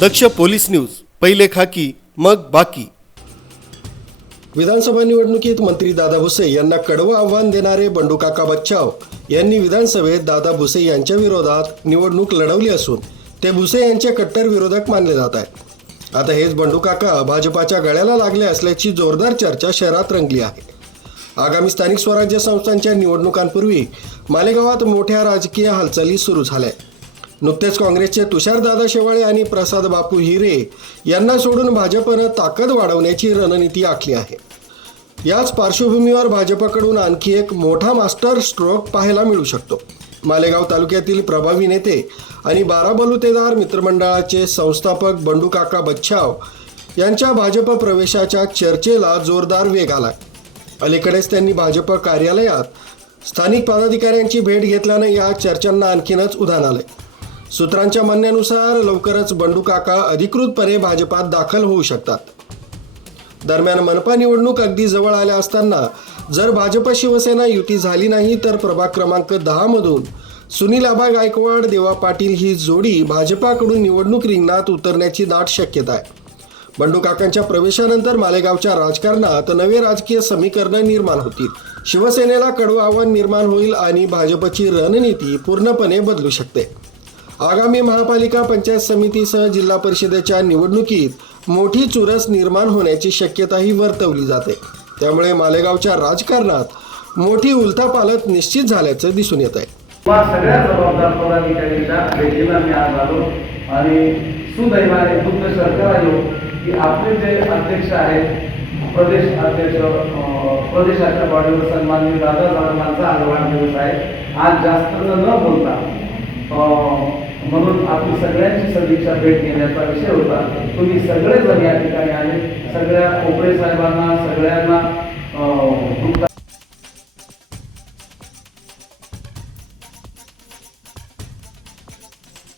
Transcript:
दक्ष police news पहिले खाकी मग बाकी. विधानसभा निवडणुकीत मंत्री दादा भुसे यांना कडवं आव्हान देणारे बंडूकाका बच्चाव यांनी विधानसभेत दादा भुसे यांच्या विरोधात निवडणूक लढवली असून ते भुसे यांचे कट्टर विरोधक मानले जात आहेत. आता हेच बंडूकाका भाजपाच्या गळ्याला लागले असल्याची जोरदार चर्चा शहरात रंगली आहे. आगामी स्थानिक स्वराज्य संस्थांच्या निवडणुकांपूर्वी मालेगावात मोठ्या राजकीय हालचाली सुरू झाल्या नुकतेच काँग्रेसचे तुषारदादा शेवाळे आणि प्रसाद बापू हिरे यांना सोडून भाजपनं ताकद वाढवण्याची रणनीती आखली आहे. याच पार्श्वभूमीवर भाजपकडून आणखी एक मोठा मास्टर स्ट्रोक पाहायला मिळू शकतो. मालेगाव तालुक्यातील प्रभावी नेते आणि बारा बलुतेदार मित्रमंडळाचे संस्थापक बंडूकाका बच्छाव यांच्या भाजप प्रवेशाच्या चर्चेला जोरदार वेग आलाय. अलीकडेच त्यांनी भाजप कार्यालयात स्थानिक पदाधिकाऱ्यांची भेट घेतल्यानं या चर्चांना आणखीनच उधाण आलं सूत्रांच्या म्हणण्यानुसार लवकरच बंडू काका अधिकृतपणे भाजपात दाखल होऊ शकतात. दरम्यान मनपा निवडणूक अगदी जवळ आल्या असताना जर भाजप शिवसेना युती झाली नाही तर प्रभाग क्रमांक दहा मधून सुनील आबा गायकवाड देवा पाटील ही जोडी भाजपाकडून निवडणूक रिंगणात उतरण्याची दाट शक्यता आहे. बंडू काकांच्या प्रवेशानंतर मालेगावच्या राजकारणात नवे राजकीय समीकरणं निर्माण होतील. शिवसेनेला कडवं आव्हान निर्माण होईल आणि भाजपची रणनीती पूर्णपणे बदलू शकते. आगामी महापालिका पंचायत समितीसह जिल्हा परिषदेच्या निवडणुकीत मोठी चुरस निर्माण होण्याची शक्यताही वर्तवली जाते. त्यामुळे मालेगावच्या राजकारणात मोठी उलथापालथ निश्चित झाल्याचं दिसून येत आहे सगळ्या जबाबदार पदाधिकाऱ्यांच्या भेटीला मी आज आलो आणि सुदैवाने दुःख सरकार आलो की आपले जे अध्यक्ष आहेत प्रदेश अध्यक्ष प्रदेशाच्या बॉडीवर सन्माननीय दादा साहेबांचा आज वाढदिवस आहे. आज जास्त न बोलता म्हणून आपली सगळ्यांची सदिच्छा भेट घेण्याचा विषय होता. तुम्ही सगळेजण या ठिकाणी आले. सगळ्या कोपरे साहेबांना सगळ्यांना